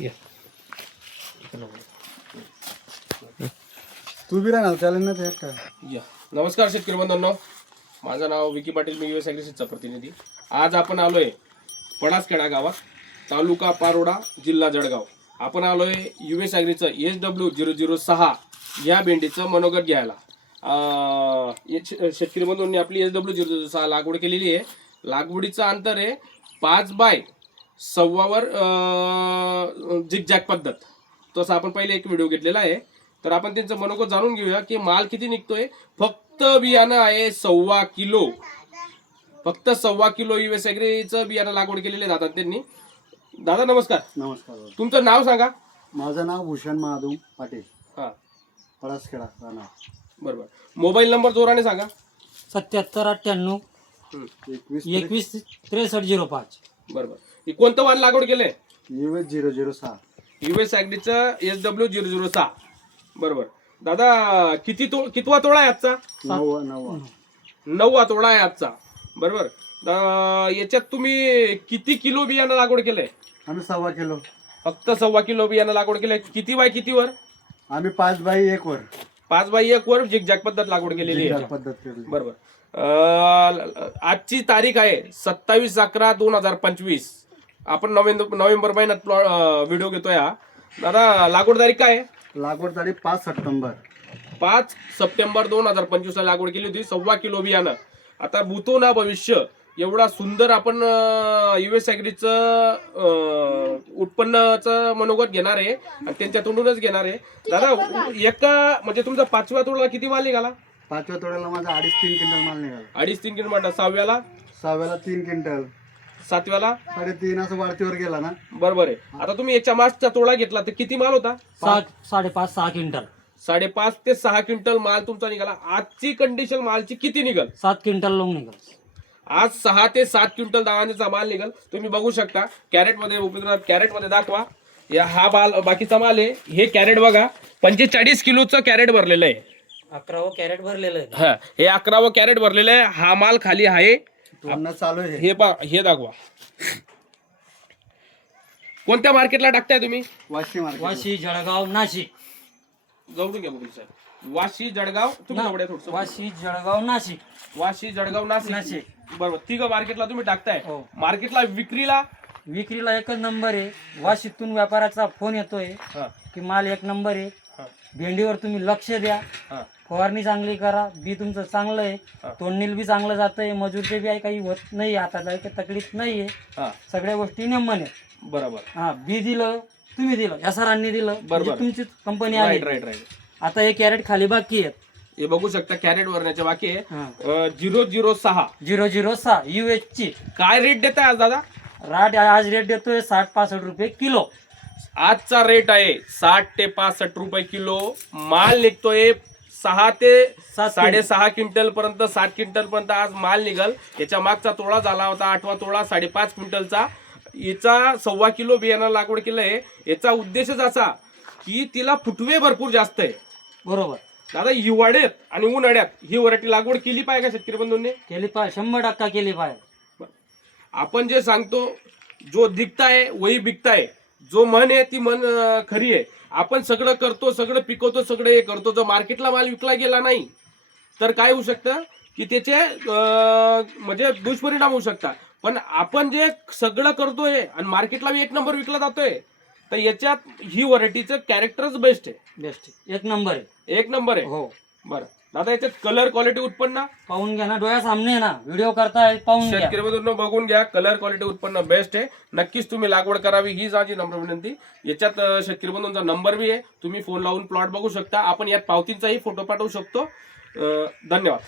या तू बी राहणार चालेल ना ते एकटा. या नमस्कार शेतकरी बंधूंनो, माझं नाव विकी पाटील, मी US ॲग्रीसीडचा प्रतिनिधी. आज आपण आलोय पडासखेडा गावात, तालुका पारोडा, जिल्हा जळगाव. आपण आलोय US ॲग्रीचं SW006 या भेंडीचं मनोगत घ्यायला. शेतकरी बंधूंनी आपली SW006 लागवड केलेली आहे. लागवडीचं अंतर आहे 5 बाय 6 झिगझॅग पद्धत. तसं आपण पहिले एक व्हिडिओ घेतलेला आहे, तर आपण त्यांचं मनोगत जाणून घेऊया की माल किती निघतोय. फक्त बियाणं आहे 1.25 किलो, फक्त 1.25 किलो US ॲग्रीचं बियाणं लागवड केलेले दादा त्यांनी. दादा नमस्कार. नमस्कार. तुमचं नाव सांगा. माझं नाव भूषण महादेव पाटील, हा पळसखेडा राहणार. बरोबर. मोबाईल नंबर जोराने सांगा. 7798 21 6305. बरोबर. हे कोणतं वाण लागवड केलंय? US006. US ॲग्रीचं SW006. बरोबर. दादा कितवा तोळा आहे आजचा? 9वा तोळा आहे आजचा. बरोबर. याच्यात तुम्ही किती किलो बियाणं लागवड केलंय? आम्ही 1.25 किलो. फक्त 1.25 किलो बियाणं लागवड केलंय. किती बाय किती वर? आम्ही 5 बाय 1 वर 5 बाय 1 वर झिगझॅग पद्धत लागवड केलेली आहे. पद्धत केली. बरोबर. आजची तारीख आहे 27/11/2025. आपण नोव्हेंबर महिन्यात व्हिडिओ घेतोय हा. दादा लागवड तारीख काय आहे? लागवड तारीख 5 सप्टेंबर. 5 सप्टेंबर 2025 ला लागवड केली होती. 1.25 किलो बियाणं. आता भूतो ना भविष्य एवढा सुंदर आपण US ॲग्रीचं उत्पन्नाचं मनोगत घेणार आहे आणि त्यांच्या तोंडूनच घेणार आहे. दादा एका म्हणजे तुमचा 5व्या तोड्याला किती माल निघाला? 5व्या तोड्याला माझा 2.5-3 क्विंटल माल निघाला. 2.5-3 क्विंटल माल. 6व्याला? 6व्याला 3 क्विंटल. 7व्याला? 3.5 असं वाढतीवर गेला ना. बरोबर आहे. आता तुम्ही याच्या मागचा तोडा घेतला तर किती माल होता? 5.5-6 क्विंटल. 5.5 ते 6 क्विंटल माल तुमचा निघाला. आजची कंडिशन मालची किती निघल? 7 क्विंटल लोंग निघाल. आज 6 ते 7 क्विंटल दाण्याचा माल निघल. तुम्ही बघू शकता. कॅरेटमध्ये उपद्रव कॅरेटमध्ये दाखवा. हा माल बाकीचा माल आहे. हे कॅरेट बघा, 45 किलोचं कॅरेट भरलेलं आहे. 11 कॅरेट भरलेलं आहे. हा, हे 11वं कॅरेट भरलेलं आहे. हा माल खाली आहे. तोडणं चालू आहे. हे पहा, हे दाखवा. कोणत्या मार्केटला टाकताय तुम्ही? वाशी मार्केट. वाशी, जळगाव, नाशिक. जवळून घ्या बघू साहेब. वाशी, जळगाव, तुम्ही जवळ या थोडंसं. वाशी, जळगाव, नाशिक. वाशी, जळगाव, नाशिक. नाशिक. बरोबर. तिघ मार्केटला तुम्ही टाकताय. हो. मार्केटला विक्रीला एकच नंबर आहे. वाशीतून व्यापाराचा फोन येतोय हा, की माल एक नंबर आहे. हा, भेंडीवर तुम्ही लक्ष द्या, हा, फवारणी चांगली करा, बी तुमचं चांगलं आहे, हा. तोडणील बी चांगलं जातंय, मजूरचे बी काही होत नाही, आता काही तकलीफ नाहीये, हा. सगळ्या गोष्टी नेमन आहे. बरोबर. हा, बी दिलं, तुम्ही दिलं, या सरांनी दिलं, बरोबर. म्हणजे तुमची कंपनी आली. Right right right. आता हे कॅरेट खाली बाकी आहेत. हे बघू शकता, कॅरेट भरण्याचे बाकी आहे. हा. 006. 006 US ची. काय रेट देताय आज दादा? आज रेट देतोय 60-65 रुपये किलो. आजचा रेट आहे 60 ते 65 रुपये किलो. माल निघतोय 6 ते 6.5 क्विंटल पर्यंत, 7 क्विंटल पर्यंत आज माल निघल. याच्या मागचा तोळा झाला होता 8वा तोळा 5.5 क्विंटलचा. याचा 1.25 किलो बियाणं लागवड केलंय. याचा उद्देशच असा की तिला फुटवे भरपूर जास्त आहे. बरोबर. दादा हिवाळ्यात आणि उन्हाळ्यात ही व्हरायटी लागवड केली पाहिजे का शेतकरी बंधूंनी? केली पाहिजे, 100% केली पाहिजे. आपण जे सांगतो, जो दिखताय वही बिकताय, जो मन आहे ती मन खरी आहे. आपण सगळं करतो, सगळं पिकवतो, सगळं हे करतो. जर मार्केटला माल विकला गेला नाही तर काय होऊ शकतं की त्याचे म्हणजे दुष्परिणाम होऊ शकतात. पण आपण जे सगळं करतोय आणि मार्केटला एक नंबर विकला जातोय, तर याच्यात ही व्हरायटीचं कॅरेक्टरच बेस्ट आहे. बेस्ट, एक नंबर आहे. एक नंबर आहे. हो. बरं दादा, याच्यात कलर क्वालिटी उत्पन्न पाहून घ्या ना, डोळ्यासामने ना, व्हिडिओ करताय, पाहून घ्या. शेतकरी बघून घ्या. कलर क्वालिटी उत्पन्न बेस्ट आहे. नक्कीच तुम्ही लागवड करावी, ही माझी नम्र विनंती. याच्यात शेतकरी बंधूंचा नंबर बी आहे, तुम्ही फोन लावून प्लॉट बघू शकता. आपण यात पावतींचाही फोटो पाठवू शकतो. धन्यवाद.